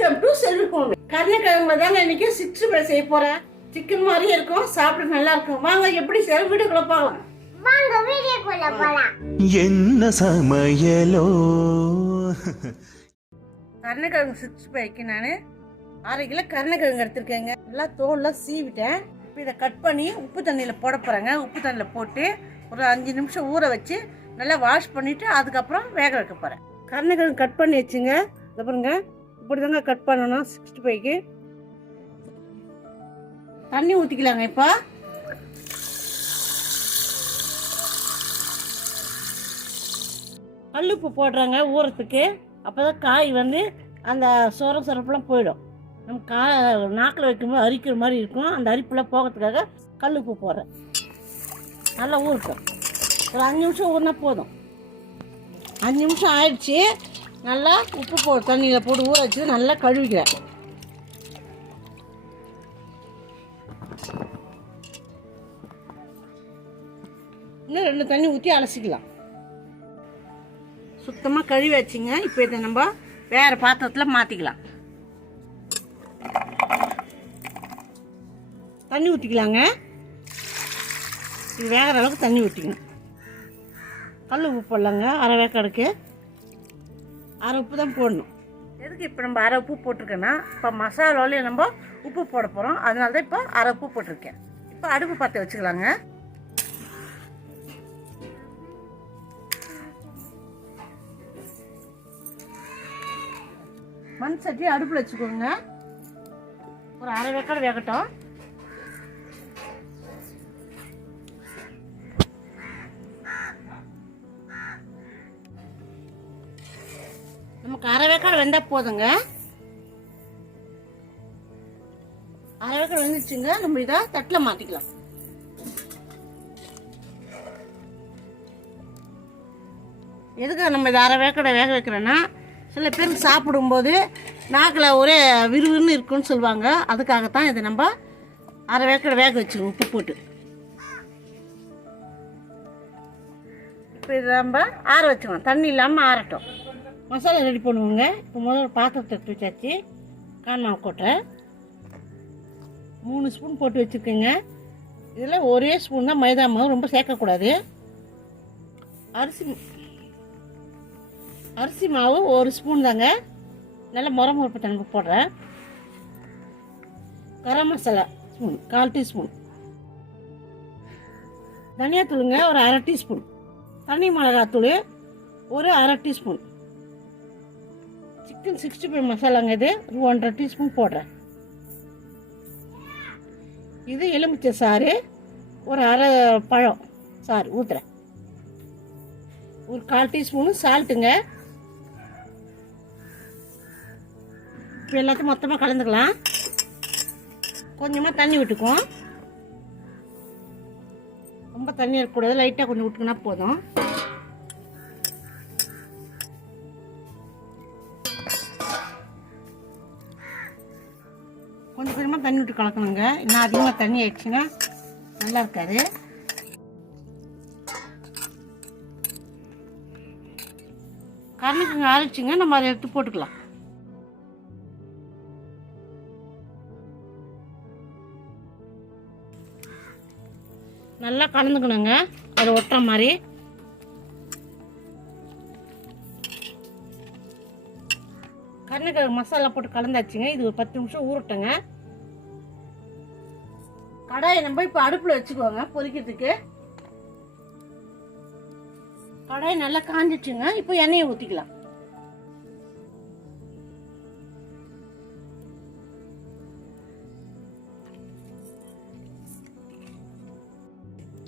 Welcome to Selvi home கருணக்கிழங்குல தாங்க இன்னைக்கு ஃபைவ் செய்ய போறேன் சிக்கன் மாதிரியே இருக்கும். சாப்பிட நல்லா இருக்கும். வாங்க எப்படி செய்ய வீடியோக்குள்ள பார்க்கலாம் வாங்க வீடியோக்குள்ள போலாம் என்ன சமையலோ? கருணக்கிழங்கு சிக்ஸ்டி ஃபைவ்க்கு நான் அரை கிலோ கருணக்கிழங்கு எடுத்திருக்கேங்க. நல்லா தோல்லாம் சீவிட்டேன். இப்போ இதை கட் பண்ணி உப்பு தண்ணியில் போட போகிறேங்க உப்பு தண்ணியில் போட்டு ஒரு அஞ்சு நிமிஷம் ஊற வச்சு நல்லா வாஷ் பண்ணிவிட்டு அதுக்கப்புறம் வேக வைக்க போகிறேன் கருணக்கிழங்கு கட் பண்ணி வச்சுங்க. பாருங்க. இப்படி தாங்க கட் பண்ணணும் சிக்ஸ்டி ஃபைவ்க்கு தண்ணி ஊற்றிக்கலாங்க இப்போ. கல்லுப்பு போடுறாங்க ஊறத்துக்கு. அப்போ தான் காய் வந்து அந்த சொர சொரப்பெல்லாம் போயிடும். நம்ம கா நாக்கில் வைக்கும்போது அரிக்கிற மாதிரி இருக்கும். அந்த அரிப்புலாம் போகிறதுக்காக கல்லுப்பு போடுறேன். நல்லா ஊறுக்கும் ஒரு அஞ்சு நிமிஷம் ஊறினா போதும். அஞ்சு நிமிஷம் ஆயிடுச்சு. நல்லா உப்பு போ தண்ணியில் போட்டு ஊற வச்சு நல்லா கழுவிக்கிறேன். இன்னும் ரெண்டு தண்ணி ஊற்றி அலசிக்கலாம். சுத்தமாக கழுவி வச்சுங்க. இப்போ இதை நம்ம வேறு பாத்திரத்தில் மாற்றிக்கலாம் தண்ணி ஊற்றிக்கலாங்க இது வேகிற அளவுக்கு தண்ணி ஊற்றிக்கணும் கல் உப்பு போடலாங்க. அரை வேக்கடுக்கு. அரை உப்பு தான் போடணும். எதுக்கு இப்போ நம்ம அரை உப்பு போட்டிருக்கேன்னா இப்போ மசாலாலையும் நம்ம உப்பு போட போகிறோம் அதனால தான் இப்போ அரை உப்பு போட்டிருக்கேன். இப்போ அடுப்பு பற்ற வச்சுக்கலாங்க. மண் சட்டி அடுப்பில் வச்சுக்கோங்க. ஒரு அரை வேக்காடு வேகட்டும். நமக்கு அரை வேக்காடு வெந்தால் போதுங்க. அரை வேக்காடு வெந்துச்சுங்க. நம்ம இதை தட்டில் மாற்றிக்கலாம் எதுக்கு நம்ம இதை அரை வேக்கடை வேக வைக்கிறோன்னா சில பேருக்கு சாப்பிடும்போது நாக்கில் ஒரே விறுவிறுன்னு இருக்குன்னு சொல்லுவாங்க. அதுக்காகத்தான் இதை நம்ம அரை வேக்கடை வேக வச்சுக்கணும் உப்பு போட்டு. இப்போ இதை நம்ம ஆற வச்சுக்கணும். தண்ணி இல்லாமல் ஆறட்டும். மசாலா ரெடி பண்ணுவோங்க. இப்போ முதல்ல பாத்திரத்தை எடுத்து வச்சாச்சு. காணாம கொட்டை. மூணு ஸ்பூன் போட்டு வச்சுருக்கேங்க. இதில் ஒரே ஸ்பூன் தான் மைதா மாவு ரொம்ப சேர்க்கக்கூடாது. அரிசி அரிசி மாவு ஒரு ஸ்பூன் தாங்க. நல்ல முறை முறப்பு தனக்கு போடுறேன். கரம் மசாலா ஸ்பூன் கால் டீஸ்பூன் தனியாத்தூளுங்க ஒரு அரை டீஸ்பூன் தனி மிளகாத்தூள் ஒரு அரை டீஸ்பூன் சிக்கன் சிக்ஸ்டி ஃபைவ் மசாலாங்க இது. ஒரு ஒன்றரை டீஸ்பூன் போடுறேன். இது எலுமிச்சை சாறு ஒரு அரை பழம் சாறு ஊற்றுறேன் ஒரு கால் டீஸ்பூனு சால்ட்டுங்க. இப்போ எல்லாத்தையும் மொத்தமாக கலந்துக்கலாம். கொஞ்சமாக தண்ணி விட்டுக்குவோம். ரொம்ப தண்ணி இருக்கக்கூடாது. லைட்டாக கொஞ்சம் விட்டுக்கினா போதும். தண்ணி விட்டு கலக்கணுங்க. இன்னும் அதிகமாக தண்ணி ஆயிடுச்சுன்னா நல்லா இருக்காது. கரணுக்குங்க ஆறிச்சுங்க நம்ம அதை எடுத்து போட்டுக்கலாம். நல்லா கலந்துக்கணுங்க அது ஒட்டுற மாதிரி. கருணக்கிழங்கு மசாலா போட்டு கலந்தாச்சுங்க இது ஒரு பத்து நிமிஷம் ஊறட்டுங்க. கடாயை நம்ம இப்போ அடுப்பில் வச்சுக்கோங்க பொரிக்கிறதுக்கு. கடாயை நல்லா காஞ்சிச்சுங்க இப்போ எண்ணெயை ஊற்றிக்கலாம்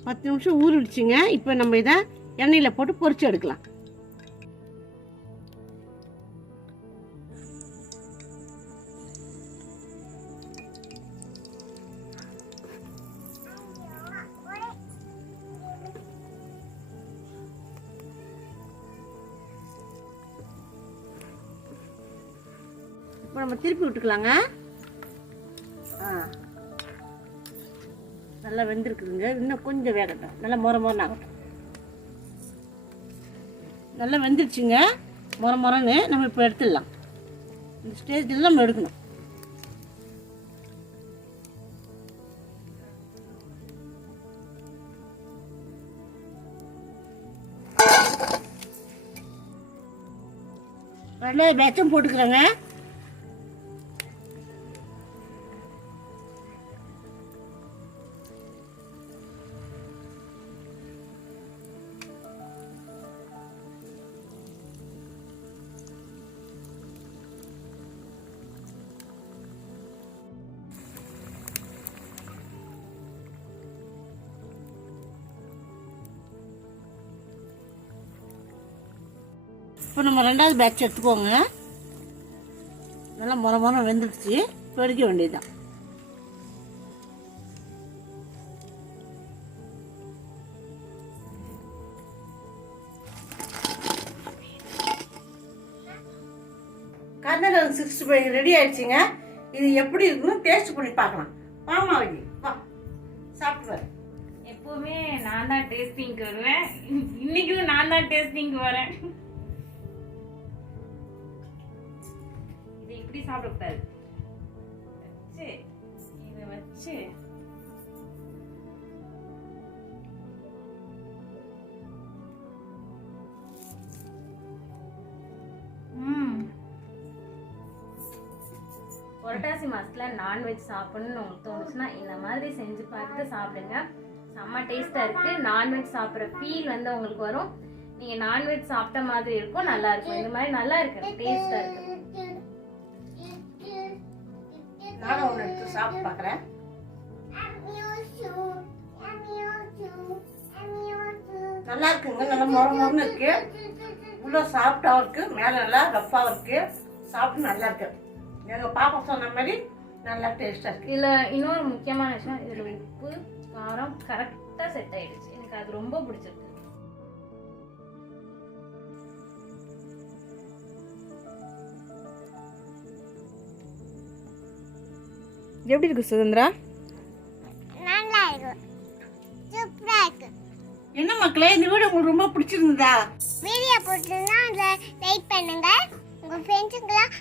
பத்து நிமிஷம் ஊறிடுச்சுங்க இப்போ நம்ம இதை எண்ணெயில் போட்டு பொரிச்சு எடுக்கலாம். இப்போ நம்ம திருப்பி விட்டுக்கலாங்க. ஆ. நல்லா வெந்திருக்குதுங்க. இன்னும் கொஞ்சம் வேகட்டும். நல்லா முற முறை ஆகட்டும். நல்லா வெந்துருச்சுங்க. முற முறன்னு நம்ம இப்போ எடுத்துடலாம். இந்த ஸ்டேஜில் நம்ம எடுக்கணும். ரெண்டாவது பேட்சும் போட்டுக்கிறேங்க. இப்போ நம்ம ரெண்டாவது பேட்ச் எடுத்துக்கோங்க. நல்லா மொர முறை வெந்துடுச்சு இப்போ வேண்டியதுதான். கர்நாடக சிக்ஸ்டி ஃபைவ் ரெடி ஆயிடுச்சுங்க. இது எப்படி இருக்குன்னு டேஸ்ட் பண்ணி பார்க்கலாம். வாமா வழி வா. சாப்பிட்டு எப்போவுமே எப்பவுமே நான் தான் டேஸ்டிங்க்கு வருவேன். இன்னைக்கும் நான் தான் டேஸ்டிங்க்கு வரேன் இப்படி சாப்பிடக்கூடாது வச்சு இதை வச்சு. புரட்டாசி மாசத்துல நான்வெஜ் சாப்பிடணும்னு உங்களுக்கு தோணுச்சுன்னா இந்த மாதிரி செஞ்சு பார்த்து சாப்பிடுங்க. செம்ம டேஸ்டா இருக்கு. நான்வெஜ் சாப்பிட்ற ஃபீல் வந்து உங்களுக்கு வரும். நீங்க நான்வெஜ் சாப்பிட்ட மாதிரி இருக்கும் நல்லா இருக்கும். இந்த மாதிரி நல்லா இருக்கு டேஸ்டா இருக்கு. நானும் ஒன்று எடுத்து சாப்பிட்டு பார்க்குறேன் நல்லா இருக்குங்க நல்லா முறை முறைன்னு இருக்கு. உள்ள சாப்பிட்டா இருக்கு மேலே நல்லா ரஃப்பாகவும் இருக்கு சாப்பிட்டு நல்லா இருக்கு. எங்கள் பாப்பா சொன்ன மாதிரி நல்லா டேஸ்டாக இருக்கு. இதுல இன்னொரு முக்கியமான விஷயம் இதுல உப்பு காரம் கரெக்டா செட் ஆயிடுச்சு. எனக்கு அது ரொம்ப பிடிச்சிருக்கு. எப்படி இருக்கு சுதந்திரா? நல்லா இருக்கு சூப்பரா இருக்கு. என்ன மக்களே இந்த வீடியோ உங்களுக்கு ரொம்ப பிடிச்சிருந்ததா? வீடியோ பிடிச்சிருந்தா அதை லைக் பண்ணுங்க. உங்க ஃப்ரெண்ட்ஸுக்கெல்லாம்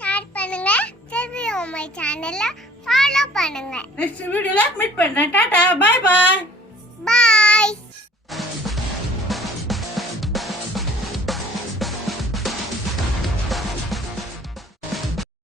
ஷேர் பண்ணுங்க. திருப்பி உங்க சேனல்ல ஃபாலோ பண்ணுங்க. நெக்ஸ்ட் வீடியோவில் மீட் பண்ணுறேன் டாட்டா பாய் பாய் பாய்